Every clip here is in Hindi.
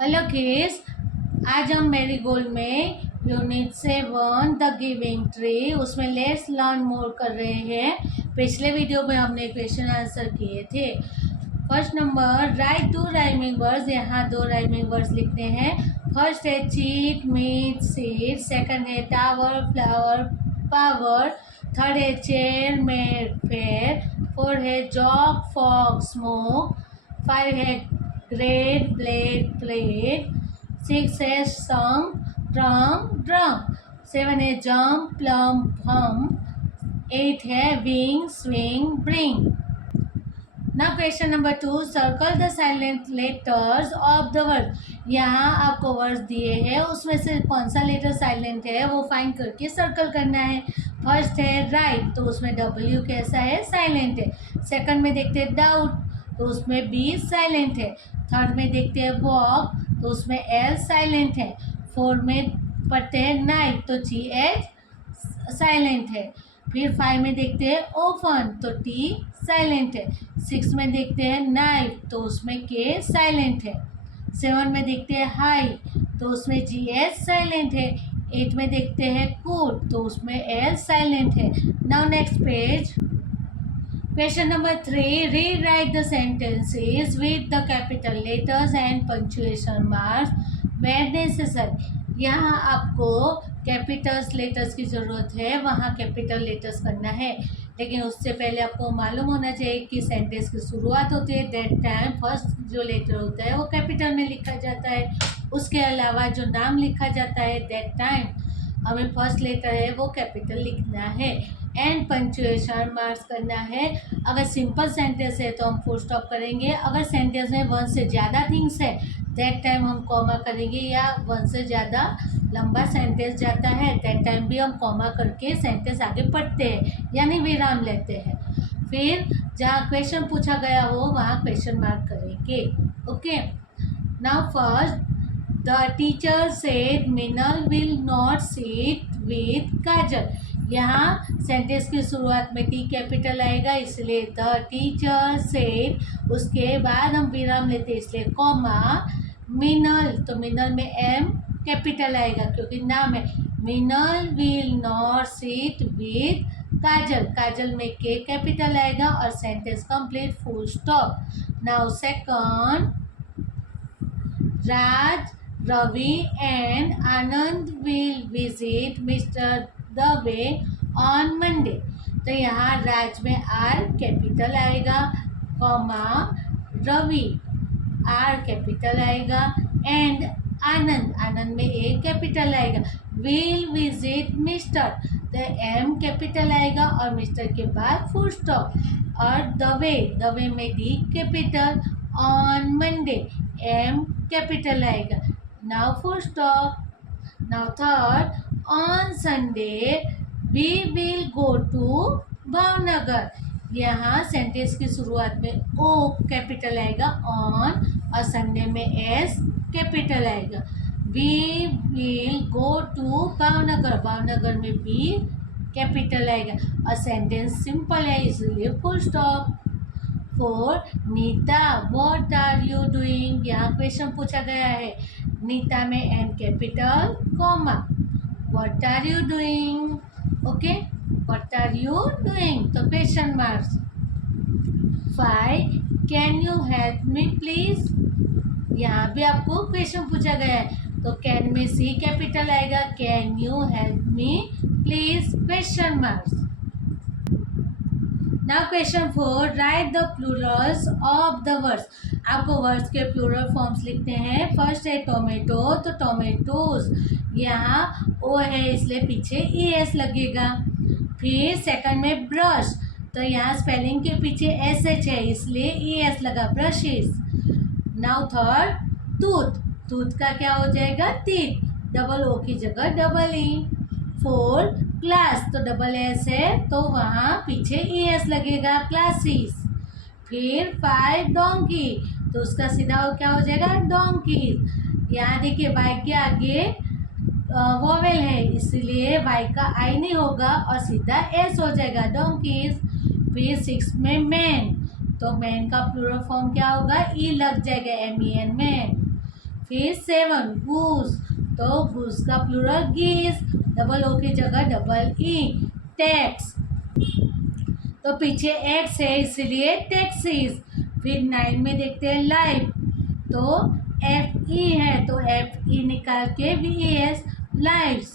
हेलो किड्स, आज हम मेरीगोल्ड में यूनिट 7 द गिविंग ट्री उसमें लेट्स लर्न मोर कर रहे हैं। पिछले वीडियो में हमने क्वेश्चन आंसर किए थे। First number, right 2 rhyming words. यहाँ 2 राइमिंग वर्ड्स लिखते हैं। फर्स्ट है चीट, मीट, सीट। सेकंड है टावर, फ्लावर, पावर। थर्ड है चेयर, मेड, फेयर। फोर है जॉग, फॉग, स्मोक। फाइव है ग्रेट, ब्लेड, प्लेट। सिक्स है सॉन्ग, ट्रम, ड्रम। सेवन है जम्प, प्लम, हम। एट है wing, swing, bring. Now question number 2, circle the silent letters of the word. यहाँ आपको वर्ड्स दिए हैं, उसमें से कौन सा लेटर साइलेंट है वो फाइंड करके सर्कल करना है। फर्स्ट है राइट, तो उसमें डब्ल्यू कैसा है, साइलेंट है। सेकंड में देखते हैं डाउट, तो उसमें बी साइलेंट है। थर्ड में देखते हैं वॉक, तो उसमें एल साइलेंट है। फोर्थ में पढ़ते हैं नाइट, तो जी एच साइलेंट है। फिर 5 में देखते हैं ओपन, तो टी साइलेंट है। 6 में देखते हैं नाइफ, तो उसमें के साइलेंट है। 7 में देखते हैं हाई, तो उसमें जी एस साइलेंट है। 8 में देखते हैं कूल, तो उसमें एल साइलेंट है। Now next page. Question number 3. Rewrite the sentences with the capital letters and punctuation marks where necessary. यहाँ आपको कैपिटल्स लेटर्स की ज़रूरत है, वहाँ कैपिटल लेटर्स करना है। लेकिन उससे पहले आपको मालूम होना चाहिए कि सेंटेंस की शुरुआत होती है, दैट टाइम फर्स्ट जो लेटर होता है वो कैपिटल में लिखा जाता है। उसके अलावा जो नाम लिखा जाता है दैट टाइम हमें फर्स्ट लेटर है वो कैपिटल लिखना है। एंड पंक्चुएशन मार्क्स करना है। अगर सिंपल सेंटेंस है तो हम फुल स्टॉप करेंगे। अगर सेंटेंस में वन से ज़्यादा थिंग्स है दैट टाइम हम कॉमा करेंगे, या वन से ज़्यादा लंबा सेंटेंस जाता है दैट टाइम भी हम कॉमा करके सेंटेंस आगे पढ़ते हैं, यानी विराम लेते हैं। फिर जहाँ क्वेश्चन पूछा गया हो वहाँ क्वेश्चन मार्क करेंगे। Okay, now first, the teacher said Minal will not sit with काजल। यहाँ सेंटेंस की शुरुआत में टी कैपिटल आएगा, इसलिए द टीचर सेड। उसके बाद हम विराम लेते हैं, इसलिए कॉमा मिनल, तो मिनल में एम कैपिटल आएगा क्योंकि नाम है। मिनल विल नॉट सिट विथ काजल, काजल में के कैपिटल आएगा और sentence complete, full stop. Now second, Raj, Ravi and Anand will visit Mr. Dave on Monday. तो यहाँ राज में आर कैपिटल आएगा, कॉमा रवि आर कैपिटल आएगा, एंड आनंद, आनंद में ए कैपिटल आएगा। विल विजिट मिस्टर, तो एम कैपिटल आएगा और मिस्टर के बाद फुल स्टॉप। और दवे, दवे में D capital. On Monday M capital आएगा। Now full stop. Now third, on Sunday we will go to Bhavnagar. यहाँ सेंटेंस की शुरुआत में ओ कैपिटल आएगा ऑन, और संडे में एस कैपिटल आएगा। We will go to Bhavnagar, Bhavnagar में बी कैपिटल आएगा और सेंटेंस सिंपल है इसलिए full stop. 4, Neeta what are you doing. यहाँ क्वेश्चन पूछा गया है, नीता में N capital, comma what are you doing. Okay, what are you doing, तो question marks. 5, can you help me please. यहाँ भी आपको क्वेश्चन पूछा गया है, तो कैन में सी कैपिटल आएगा, can you help me please, question marks. Now question 4, right the Plurals of the words. आपको वर्ड्स के प्लूरल फॉर्म्स लिखते हैं। फर्स्ट है टोमेटो, तो टोमेटोज, यहाँ ओ है इसलिए पीछे ई एस लगेगा। फिर सेकंड में ब्रश, तो यहाँ स्पेलिंग के पीछे एस एच है इसलिए ई एस लगा, brushes. Now third, tooth, tooth का क्या हो जाएगा, टीथ, डबल ओ की जगह डबल ई। 4, क्लास, तो डबल एस है तो वहाँ पीछे ई एस लगेगा, क्लासेस। फिर 5, डोंकी, तो उसका सीधा क्या हो जाएगा, डोंकी। यहाँ देखिए वाई के आगे वोवेल है इसलिए वाई का आई नहीं होगा और सीधा एस हो जाएगा, डोंकीज। फिर 6 में मैन, तो मैन का प्लूरल फॉर्म क्या होगा, ई लग जाएगा, एम ई एन मैन। फिर 7 गूस, तो गूस का प्लूरल गीस, डबल ओ की जगह डबल ई। टैक्स, तो पीछे एक्स है इसलिए टैक्सीज। फिर 9 में देखते हैं लाइफ, तो एफ ई है तो एफ ई निकाल के वी एस लाइव्स।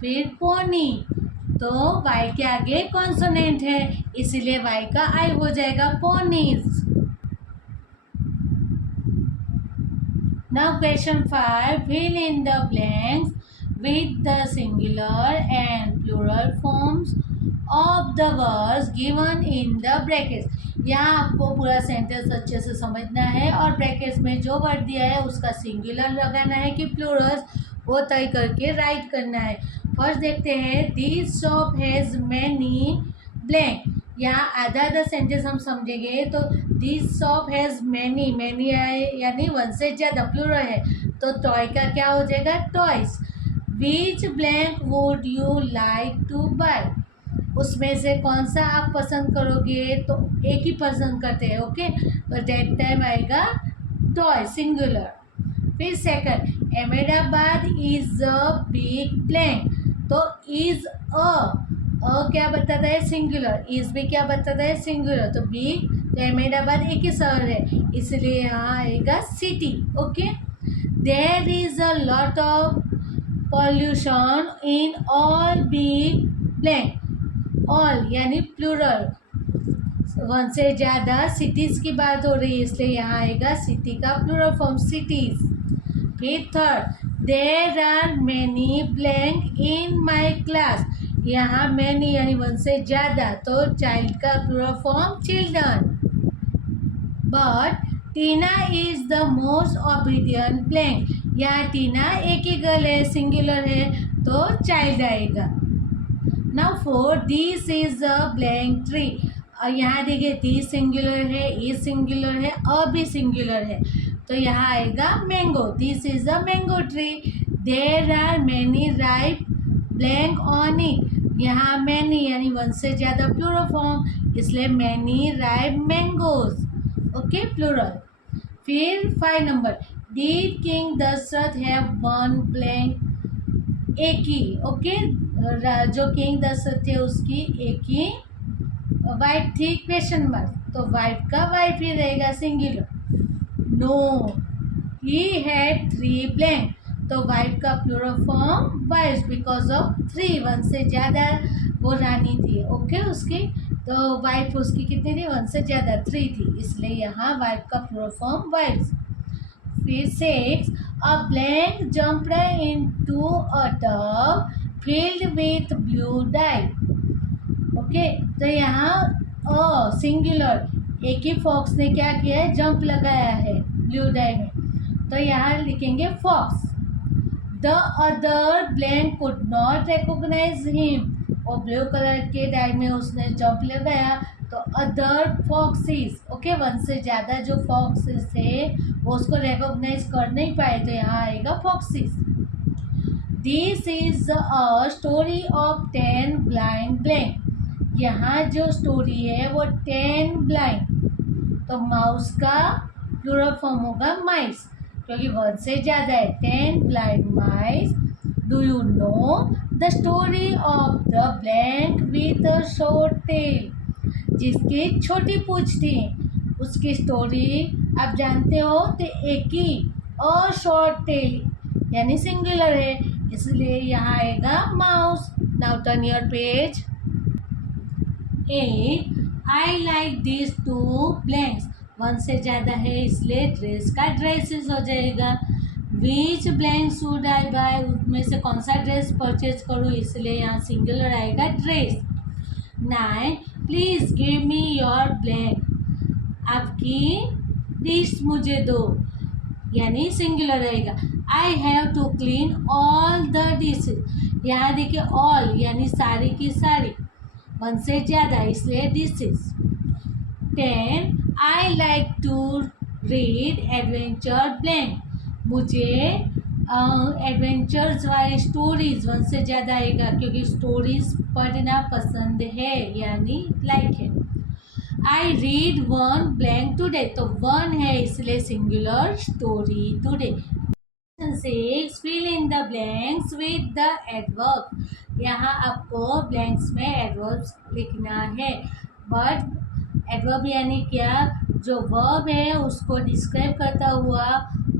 फिर पोनी, तो वाई के आगे कॉन्सोनेंट है इसीलिए वाई का आई हो जाएगा ponies. Now question 5, fill in the blanks with the singular and plural forms of the words given in the brackets। यहाँ आपको पूरा सेंटेंस अच्छे से समझना है और ब्रैकेट्स में जो वर्ड दिया है उसका सिंगुलर लगाना है कि प्लूरल्स वो तय करके राइट करना है। फर्स्ट देखते हैं, this shop has many blank. यहाँ आधा आधा सेंटेंस हम समझेंगे तो this shop has many, many यानी 1 से ज़्यादा प्लूरल है तो टॉय का क्या हो जाएगा toys. Which blank would you like to buy, उसमें से कौन सा आप पसंद करोगे, तो एक ही पसंद करते हैं ओके, तो दैट टाइम आएगा टॉय सिंगुलर। फिर second, Ahmedabad is a big blank, तो इज अ क्या बताता है सिंगुलर, इज भी क्या बताता है सिंगुलर, तो बिग, तो अहमदाबाद एक ही शहर है इसलिए यहाँ आएगा city okay. There is a lot of pollution in all big blank, all यानी प्लूरल, 1 से ज़्यादा सिटीज़ की बात हो रही है इसलिए यहाँ आएगा सिटी का प्लूरल फॉर्म सिटीज़। फिर third, there are many blank in my class, यहाँ मैनी यानी 1 से ज़्यादा तो चाइल्ड का plural form children. But Tina is the most obedient blank, यहाँ टीना एक ही गर्ल है सिंगुलर है तो चाइल्ड आएगा। Now 4, this is a blank tree, और यहाँ देखिए दिस सिंगुलर है, इज सिंगुलर है, अ भी सिंगुलर है तो यहाँ आएगा mango, this is a mango tree. There are many ripe blank on it, यहाँ मैनी यानी 1 से ज़्यादा प्लूरल फॉर्म इसलिए many ripe mangoes okay plural. फिर 5 number, did king Dasharath have one blank, एक ही ओके, जो किंग दशरथ थे उसकी एक ही वाइफ थी क्वेश्चन मार्क, तो वाइफ का वाइफ ही रहेगा singular. No, he had 3 blank, तो वाइफ का plural form wife because of 3, 1 से ज़्यादा वो रानी थी ओके उसकी, तो वाइफ उसकी कितनी थी 1 से ज़्यादा 3 थी इसलिए यहाँ वाइफ का प्लूरल फॉर्म वाइफ। फिर 6, a blank jumped into a tub filled with blue die okay, तो यहाँ सिंगुलर एक ही फॉक्स ने क्या किया है जंप लगाया है ब्लू डाई में तो यहाँ लिखेंगे fox. The other blank could not recognise him, और ब्लू कलर के डाई में उसने जंप लगाया तो अदर फॉक्सिस ओके, 1 से ज़्यादा जो फॉक्सिस थे वो उसको रिकॉग्नाइज कर नहीं पाए तो यहाँ आएगा fox's. This is a story of 10 blind blank, यहाँ जो स्टोरी है वो 10 ब्लाइंड, तो माउस का प्लूरल फॉर्म होगा माइस क्योंकि 1 से ज़्यादा है, 10 blind mice. Do you know the story of the blank with a short tail, जिसकी छोटी पूंछ थी उसकी स्टोरी आप जानते हो तो एक ही, और शॉर्ट टेल यानी सिंगुलर है इसलिए यहाँ आएगा mouse. Now turn your page. 8, I like this 2 blanks, 1 से ज़्यादा है इसलिए ड्रेस का ड्रेसेस हो जाएगा। विच ब्लैंक शुड आई बाय, उनमें से कौन सा ड्रेस परचेज करूँ इसलिए यहाँ सिंगुलर आएगा dress. 9, please give me your blank, आपकी डिश मुझे दो यानी सिंगुलर रहेगा। I have to clean all the dishes, यहाँ देखिए ऑल यानी सारी की सारी, 1 से ज़्यादा इसलिए dishes. 10, I like to read adventure blank, मुझे एडवेंचर्स वाली स्टोरीज 1 से ज़्यादा आएगा क्योंकि स्टोरीज पढ़ना पसंद है यानी लाइक है। आई रीड 1 ब्लैंक टुडे, तो 1 है इसलिए singular story today. 6 fill in the blanks with the adverb। यहाँ आपको ब्लैंक्स में एडवर्ब्स लिखना है। बट एडवर्ब यानी क्या, जो वर्ब है उसको डिस्क्राइब करता हुआ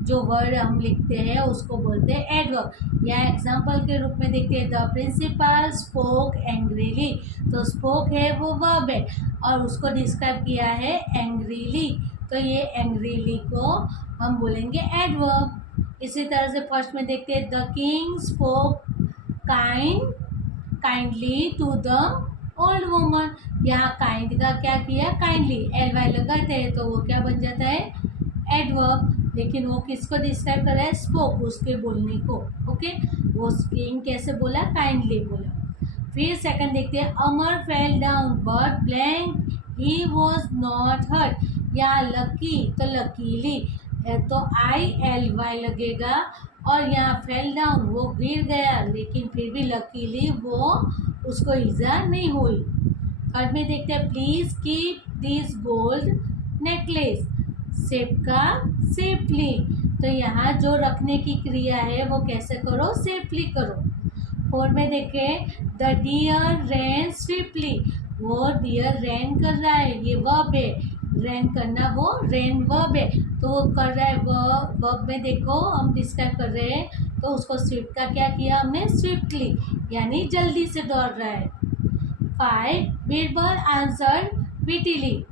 जो वर्ड हम लिखते हैं उसको बोलते हैं एडवर्ब। या एग्जांपल के रूप में देखते हैं, द प्रिंसिपल स्पोक एंग्रीली। तो स्पोक है वो वर्ब है और उसको डिस्क्राइब किया है एंग्रीली, तो ये एंग्रीली को हम बोलेंगे एडवर्ब। इसी तरह से फर्स्ट में देखते हैं, the king spoke kindly to the old woman. यहाँ काइंड का क्या किया, काइंडली एल वाई लगाते हैं तो वो क्या बन जाता है, एडवर्ब। लेकिन वो किसको डिस्क्राइब कर रहा है, स्पोक, उसके बोलने को। ओके, वो किंग कैसे बोला, काइंडली बोला। फिर सेकंड देखते हैं, Amar fell down but blank he was not hurt. यहाँ लकी तो लकीली, तो आई एल वाई लगेगा, और यहाँ फेल डाउन वो गिर गया लेकिन फिर भी लकीली वो उसको ईजा नहीं हुई। थर्ड में देखते हैं, please keep this gold necklace सेफका सेफली। तो यहाँ जो रखने की क्रिया है वो कैसे करो, सेफली करो। फोर्थ में देखें, द डियर रैन स्विफ्टली। वो डियर रैन कर रहा है, ये वर्ब है, रैन करना वो रैन वर्ब है, तो वो कर रहा है वर्ब में देखो हम डिस्क्राइब कर रहे हैं, तो उसको स्विफ्ट का क्या किया हमने, स्विफ्टली यानी जल्दी से दौड़ रहा है। 5 बीरबल आंसर विटिली।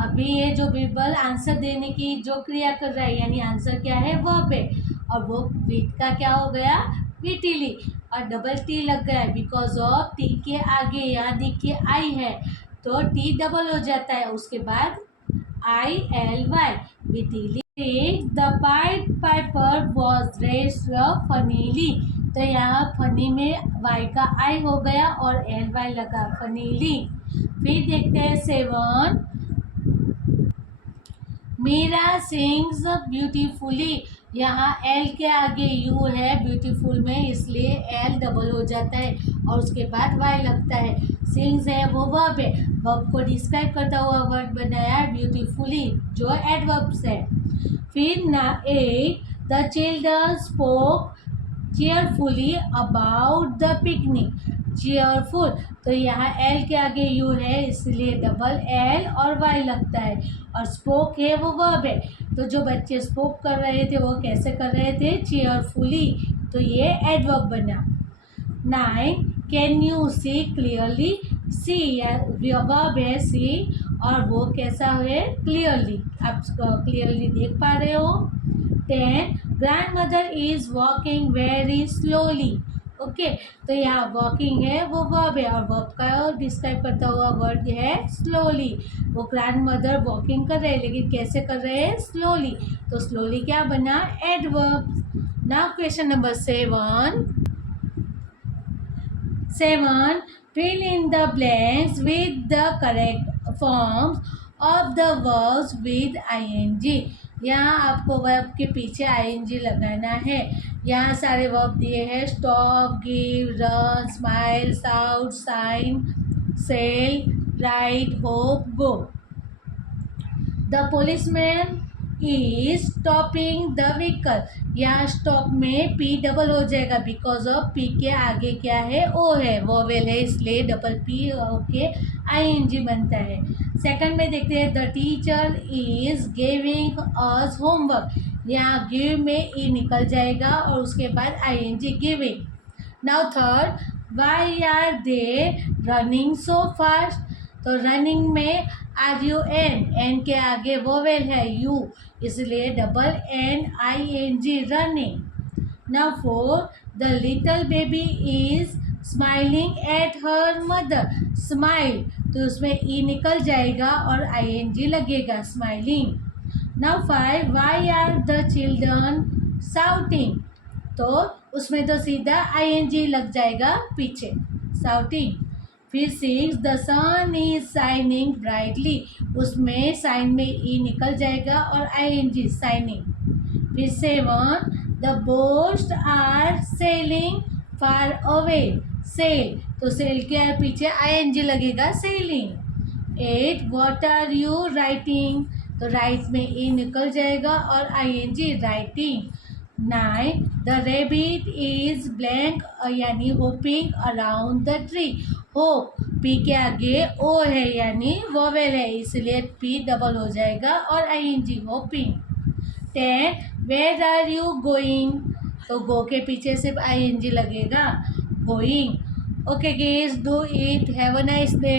अभी ये जो बीरबल आंसर देने की जो क्रिया कर रहा है यानी आंसर क्या है, वर्ब है, और वो विट का क्या हो गया, विटिली, और डबल टी लग गया है बिकॉज ऑफ टी के आगे यहाँ देखिए आई है तो टी डबल हो जाता है, उसके बाद I L Y, wittily. The pied piper was dressed funnily. तो यहाँ फनी में वाई का आई हो गया और एल वाई लगा, फनीली। फिर देखते हैं 7, मीरा सिंग्स ब्यूटीफुली। यहाँ एल के आगे यू है ब्यूटीफुल में, इसलिए एल डबल हो जाता है और उसके बाद वाई लगता है। सिंग्स है वो वर्ब है, वर्ब को डिस्क्राइब करता हुआ वर्ड बनाया ब्यूटीफुली जो एडवर्ब्स है। फिर ना 8, the children spoke cheerfully about the picnic. Cheerful, तो यहाँ एल के आगे यू है इसलिए डबल एल और वाई लगता है, और स्पोक है वो वर्ब है, तो जो बच्चे स्पोक कर रहे थे वो कैसे कर रहे थे, चेयरफुली, तो ये एडवर्ब बना। 9, can you see clearly. See verb है सी, और वो कैसा है, क्लियरली, आप क्लियरली देख पा रहे हो। 10, grand mother is walking very slowly. Okay, तो यहाँ वॉकिंग है वो वर्ब है और वर्ब का डिस्क्राइब करता हुआ वर्ड है स्लोली। वो ग्रैंड मदर वॉकिंग कर रहे हैं लेकिन कैसे कर रहे हैं, स्लोली, तो स्लोली क्या बना, adverb. Now question number 7, fill in the blanks with the correct forms of the verbs with ing। यहाँ आपको वर्ब के पीछे ing लगाना है। यहाँ सारे वर्ब दिए हैं, stop, give, run, smile, shout, shine, sell, write, hope, go. The policeman is stopping the vehicle. यहाँ स्टॉप में पी डबल हो जाएगा बिकॉज ऑफ पी के आगे क्या है, ओ है, वोवेल है, इसलिए double P okay I N G बनता है। सेकंड में देखते हैं, the teacher is giving us homework. यहाँ गिव में ई निकल जाएगा और उसके बाद I N G, giving. Now third, why are they running so fast. तो रनिंग में आर यू एन के आगे वोवेल है यू, इसलिए double N I N G, running. Now 4, the little baby is smiling at her mother. Smile, तो उसमें ई निकल जाएगा और आई एन जी लगेगा, smiling. Now 5, why are the children shouting. तो उसमें तो सीधा आई एन जी लग जाएगा पीछे, शाउटिंग। फिर 6, the sun is shining brightly. उसमें साइन में ई निकल जाएगा और आई एन जी, शाइनिंग। फिर 7, the boats are sailing far away. Sail, तो सेल के पीछे आई एन जी लगेगा, sailing. 8, what are you writing. तो राइट में ई निकल जाएगा और I N G, writing. 9. The rabbit is blank यानी hopping around the tree. Hop P के आगे ओ है यानी वोवेल है, इसलिए पी डबल हो जाएगा और I N G hopping. 10. Where are you going, तो गो के पीछे सिर्फ आईएनजी लगेगा, going. Okay guys, do it, have a nice day.